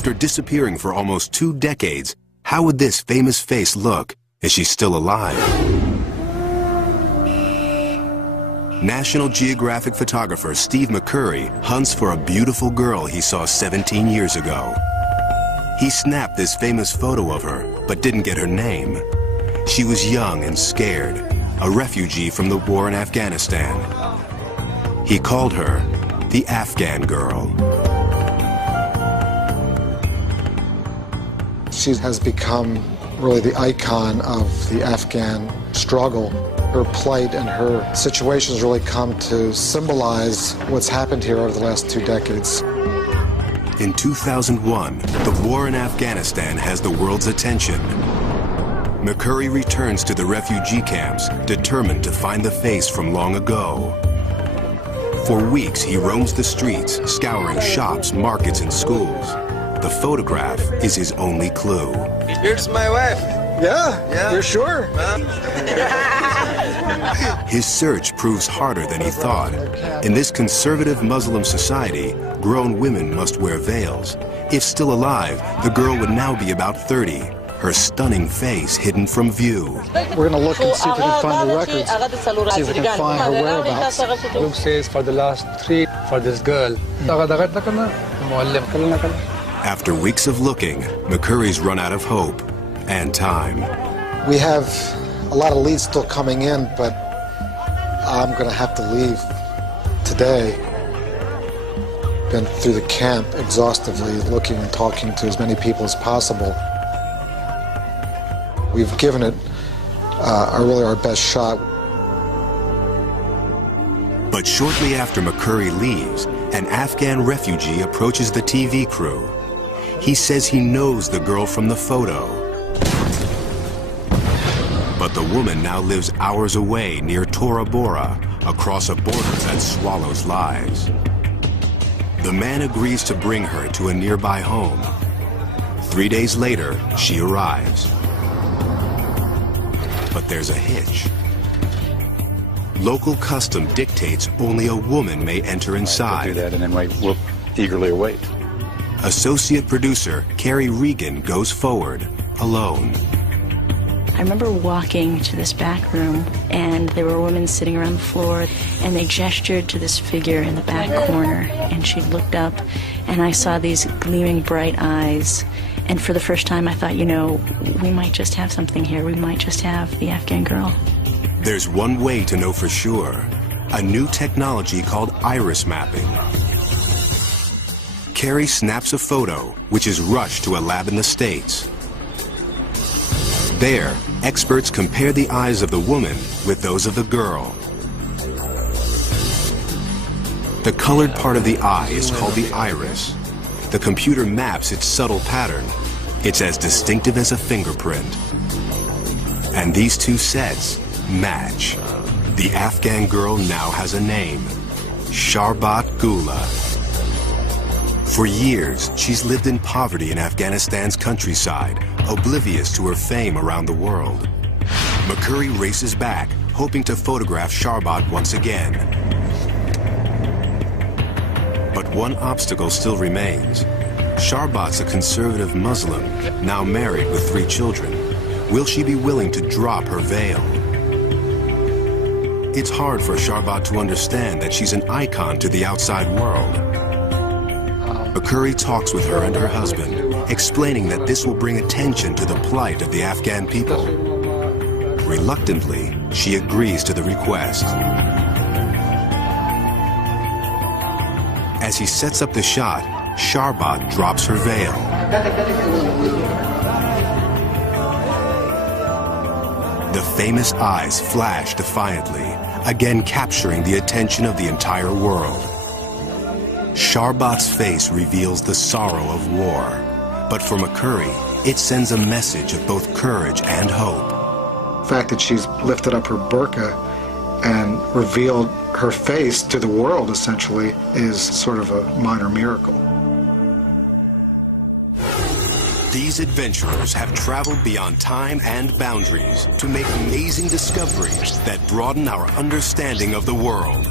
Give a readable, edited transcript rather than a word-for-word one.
After disappearing for almost 2 decades, how would this famous face look? Is she still alive? National Geographic photographer Steve McCurry hunts for a beautiful girl he saw 17 years ago. He snapped this famous photo of her, but didn't get her name. She was young and scared, a refugee from the war in Afghanistan. He called her the Afghan Girl. She has become really the icon of the Afghan struggle. Her plight and her situations really come to symbolize what's happened here over the last 2 decades. In 2001, the war in Afghanistan has the world's attention. McCurry returns to the refugee camps, determined to find the face from long ago. For weeks, he roams the streets, scouring shops, markets, and schools. The photograph is his only clue. Here's my wife. Yeah, you're sure? His search proves harder than he thought. In this conservative Muslim society, grown women must wear veils. If still alive, the girl would now be about 30, her stunning face hidden from view. We're going to look and see if we can find the records, see if we can find her whereabouts. Luke says for the last 3 for this girl. After weeks of looking, McCurry's run out of hope and time. We have a lot of leads still coming in, but I'm going to have to leave today. Been through the camp exhaustively, looking and talking to as many people as possible. We've given it really our best shot. But shortly after McCurry leaves, an Afghan refugee approaches the TV crew. He says he knows the girl from the photo. But the woman now lives hours away near Tora Bora, across a border that swallows lives. The man agrees to bring her to a nearby home. 3 days later, she arrives. But there's a hitch. Local custom dictates only a woman may enter inside. Do that and then we'll eagerly await. Associate producer Carrie Regan goes forward, alone. I remember walking to this back room, and there were women sitting around the floor, and they gestured to this figure in the back corner, and she looked up, and I saw these gleaming bright eyes. And for the first time, I thought, you know, we might just have something here. We might just have the Afghan girl. There's one way to know for sure. A new technology called iris mapping. Carrie snaps a photo, which is rushed to a lab in the States. There, experts compare the eyes of the woman with those of the girl. The colored part of the eye is called the iris. The computer maps its subtle pattern. It's as distinctive as a fingerprint. And these two sets match. The Afghan girl now has a name, Sharbat Gula. For years, she's lived in poverty in Afghanistan's countryside, oblivious to her fame around the world. McCurry races back, hoping to photograph Sharbat once again. But one obstacle still remains. Sharbat's a conservative Muslim, now married with 3 children. Will she be willing to drop her veil? It's hard for Sharbat to understand that she's an icon to the outside world. McCurry talks with her and her husband, explaining that this will bring attention to the plight of the Afghan people. Reluctantly, she agrees to the request. As he sets up the shot, Sharbat drops her veil. The famous eyes flash defiantly, again capturing the attention of the entire world. Sharbat's face reveals the sorrow of war, but for McCurry, it sends a message of both courage and hope. The fact that she's lifted up her burqa and revealed her face to the world, essentially, is sort of a minor miracle. These adventurers have traveled beyond time and boundaries to make amazing discoveries that broaden our understanding of the world.